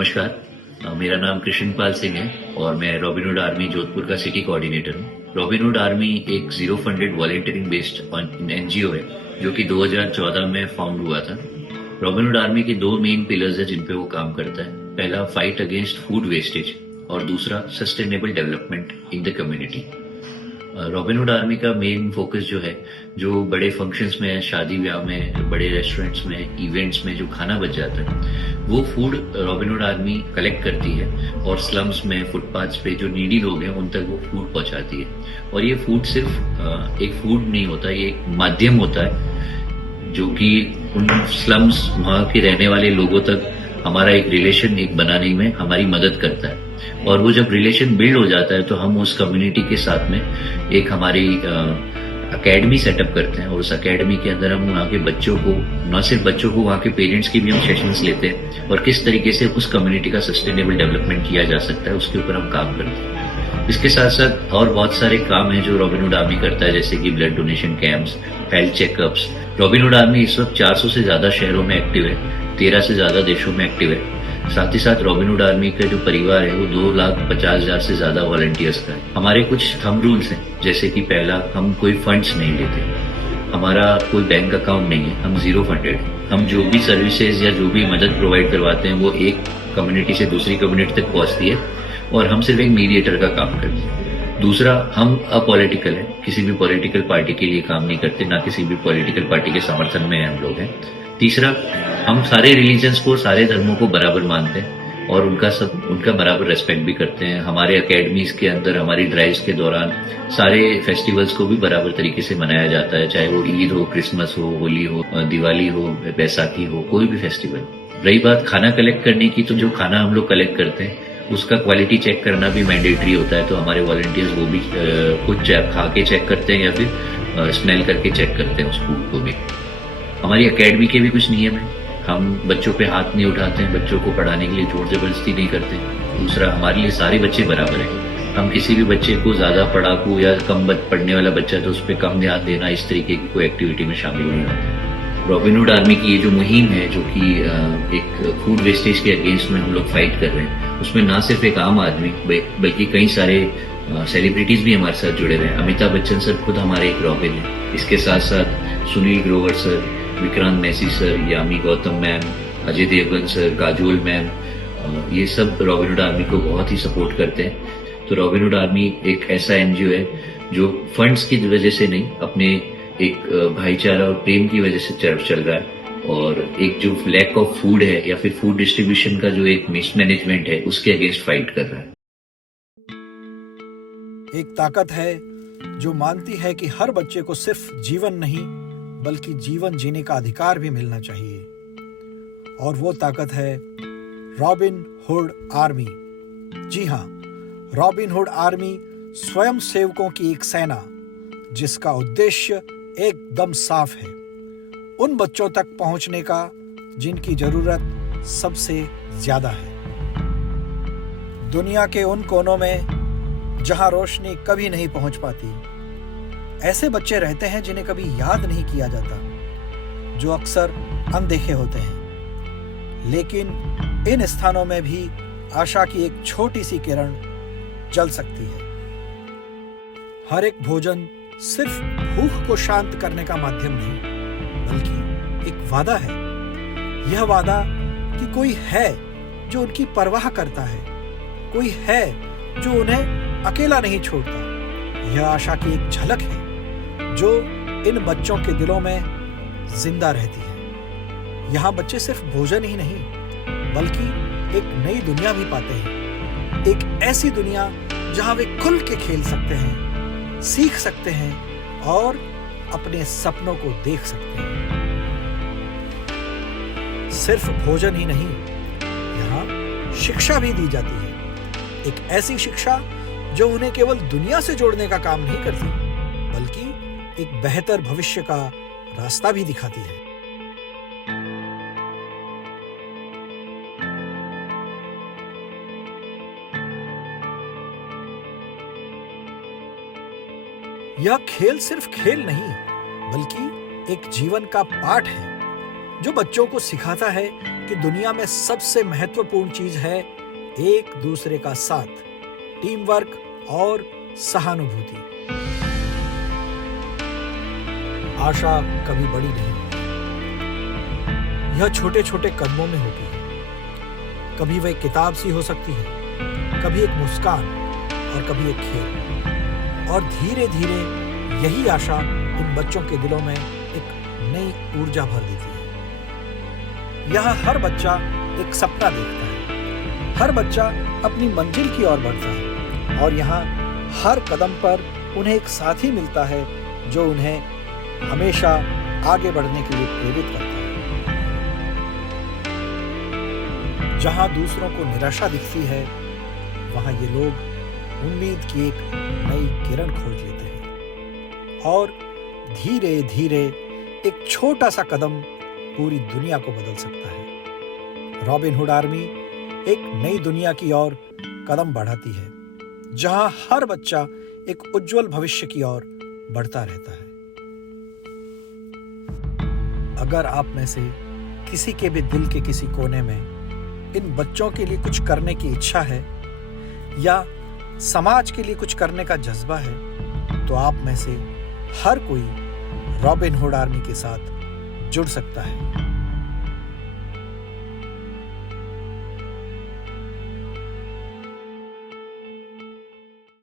नमस्कार। मेरा नाम कृष्णपाल सिंह है और मैं रॉबिनहुड आर्मी जोधपुर का सिटी कोऑर्डिनेटर हूँ। रॉबिनहुड आर्मी एक zero funded volunteering based NGO है जो कि 2014 में फाउंड हुआ था। रॉबिनहुड आर्मी के दो मेन पिलर्स है जिन पे वो काम करता है। पहला फाइट अगेंस्ट फूड वेस्टेज और दूसरा sustainable development in the community. Robin Hood army का मेन फोकस जो है, जो बड़े फंक्शंस में, शादी ब्याह में, बड़े रेस्टोरेंट्स में, इवेंट्स में जो खाना बच जाता है वो फूड रॉबिनहुड आर्मी कलेक्ट करती है और स्लम्स में, फुटपाथ्स पे जो नीडी लोग हैं उन तक वो फूड पहुंचाती है। और ये फूड सिर्फ एक फूड नहीं होता, ये एक माध्यम होता है जो कि उन स्लम्स, वहाँ के रहने वाले लोगों तक हमारा एक रिलेशन एक बनाने में हमारी मदद करता है। और वो जब रिलेशन बिल्ड हो जाता है तो हम उस कम्युनिटी के साथ में एक हमारी अकेडमी सेटअप करते हैं और उस अकेडमी के अंदर हम वहाँ के बच्चों को, न सिर्फ बच्चों को, वहाँ के पेरेंट्स की भी हम सेशंस लेते हैं और किस तरीके से उस कम्युनिटी का सस्टेनेबल डेवलपमेंट किया जा सकता है उसके ऊपर हम काम करते हैं। इसके साथ साथ और बहुत सारे काम हैं जो रॉबिनहुड आर्मी करता है, जैसे कि blood donation camps, health checkups. Robin Hood army इस वक्त 400 से ज्यादा शहरों में एक्टिव है, 13 से ज्यादा देशों में एक्टिव है। साथ ही साथ रॉबिनहुड आर्मी का जो परिवार है वो 2,50,000 से ज्यादा वॉलंटियर्स का है। हमारे कुछ थंब रूल्स हैं, जैसे कि पहला, हम कोई फंड्स नहीं लेते, हमारा कोई बैंक अकाउंट नहीं है, हम जीरो फंडेड हैं। हम जो भी सर्विसेज या जो भी मदद प्रोवाइड करवाते हैं वो एक कम्युनिटी से दूसरी कम्युनिटी तक पहुंचती है और हम सिर्फ एक मीडिएटर का काम करते हैं। दूसरा, हम अपॉलिटिकल है, किसी भी पॉलिटिकल पार्टी के लिए काम नहीं करते, ना किसी भी पॉलिटिकल पार्टी के समर्थन में हम लोग हैं। तीसरा, हम सारे रिलीजन्स को, सारे धर्मों को बराबर मानते हैं और उनका बराबर रेस्पेक्ट भी करते हैं। हमारे अकेडमीज के अंदर, हमारी ड्राइव्स के दौरान सारे फेस्टिवल्स को भी बराबर तरीके से मनाया जाता है, चाहे वो ईद हो, क्रिसमस हो, होली हो, दिवाली हो, बैसाखी हो, कोई भी फेस्टिवल। रही बात खाना कलेक्ट करने की, तो जो खाना हम लोग कलेक्ट करते हैं उसका क्वालिटी चेक करना भी मैंडेटरी होता है, तो हमारे वॉलंटियर्स वो भी खुद खा के चेक करते हैं या फिर स्मेल करके चेक करते हैं उस फूड को भी। हमारी अकेडमी के भी कुछ नियम है, हम बच्चों पे हाथ नहीं उठाते हैं, बच्चों को पढ़ाने के लिए जोर जबरदस्ती नहीं करते। दूसरा, हमारे लिए सारे बच्चे बराबर हैं, हम किसी भी बच्चे को ज्यादा पढ़ाकू या कम पढ़ने वाला बच्चा है तो उस पर कम ध्यान देना, इस तरीके की कोई एक्टिविटी में शामिल नहीं होते। रॉबिनहुड आर्मी की ये जो मुहिम है, जो कि एक फूड वेस्टेज के अगेंस्ट में हम लोग फाइट कर रहे हैं, उसमें ना सिर्फ एक आम आदमी बल्कि कई सारे सेलिब्रिटीज भी हमारे साथ जुड़े हुए हैं। अमिताभ बच्चन सर खुद हमारे एक रॉबिन है। इसके साथ साथ Sunil Grover sir, Vikrant Massey sir, Yami Gautam ma'am, Ajay Devgn sir, Kajol ma'am, ये सब रॉबिनहुड आर्मी को बहुत ही सपोर्ट करते हैं। तो रॉबिनहुड आर्मी एक ऐसा एनजीओ है जो फंड्स की वजह से नहीं, अपने एक भाईचारा और प्रेम की वजह से चल रहा है, और एक जो लैक ऑफ फूड है या फिर फूड डिस्ट्रीब्यूशन का जो एक मिसमैनेजमेंट है उसके अगेंस्ट फाइट कर रहा है। एक ताकत है जो मानती है कि हर बच्चे को सिर्फ जीवन नहीं बल्कि जीवन जीने का अधिकार भी मिलना चाहिए, और वो ताकत है रॉबिनहुड आर्मी। जी हाँ, रॉबिनहुड आर्मी स्वयं सेवकों की एक सेना जिसका उद्देश्य एकदम साफ है, उन बच्चों तक पहुंचने का जिनकी जरूरत सबसे ज्यादा है। दुनिया के उन कोनों में जहां रोशनी कभी नहीं पहुंच पाती, ऐसे बच्चे रहते हैं जिन्हें कभी याद नहीं किया जाता, जो अक्सर अनदेखे होते हैं। लेकिन इन स्थानों में भी आशा की एक छोटी सी किरण जल सकती है। हर एक भोजन सिर्फ भूख को शांत करने का माध्यम नहीं, बल्कि एक वादा है। यह वादा कि कोई है जो उनकी परवाह करता है, कोई है जो उन्हें अकेला नहीं छोड़ता। यह आशा की एक झलक है जो इन बच्चों के दिलों में जिंदा रहती है। यहाँ बच्चे सिर्फ भोजन ही नहीं बल्कि एक नई दुनिया भी पाते हैं, एक ऐसी दुनिया जहाँ वे खुल के खेल सकते हैं, सीख सकते हैं और अपने सपनों को देख सकते हैं। सिर्फ भोजन ही नहीं, यहाँ शिक्षा भी दी जाती है, एक ऐसी शिक्षा जो उन्हें केवल दुनिया से जोड़ने का काम नहीं करती बल्कि एक बेहतर भविष्य का रास्ता भी दिखाती है। यह खेल सिर्फ खेल नहीं बल्कि एक जीवन का पाठ है। जो बच्चों को सिखाता है कि दुनिया में सबसे महत्वपूर्ण चीज है एक दूसरे का साथ, टीम वर्क और सहानुभूति। आशा कभी बड़ी नहीं होती, यह छोटे छोटे कदमों में होती है। कभी वह किताब सी हो सकती है, कभी एक मुस्कान और कभी एक खेल। और धीरे धीरे यही आशा इन बच्चों के दिलों में एक नई ऊर्जा भर देती है। यहाँ हर बच्चा एक सपना देखता है, हर बच्चा अपनी मंजिल की ओर बढ़ता है और यहाँ हर कदम पर उन्हें एक साथी मिलता है जो उन्हें हमेशा आगे बढ़ने के लिए प्रेरित करता है। जहाँ दूसरों को निराशा दिखती है, वहाँ ये लोग उम्मीद की एक नई किरण खोज लेते हैं और धीरे धीरे एक छोटा सा कदम पूरी दुनिया को बदल सकता है। रॉबिन हुड आर्मी एक नई दुनिया की ओर कदम बढ़ाती है, जहां हर बच्चा एक उज्जवल भविष्य की ओर बढ़ता रहता है। अगर आप में से किसी के भी दिल के किसी कोने में इन बच्चों के लिए कुछ करने की इच्छा है या समाज के लिए कुछ करने का जज्बा है, तो आप में से हर कोई रॉबिन हुड आर्मी के साथ जुड़ सकता है।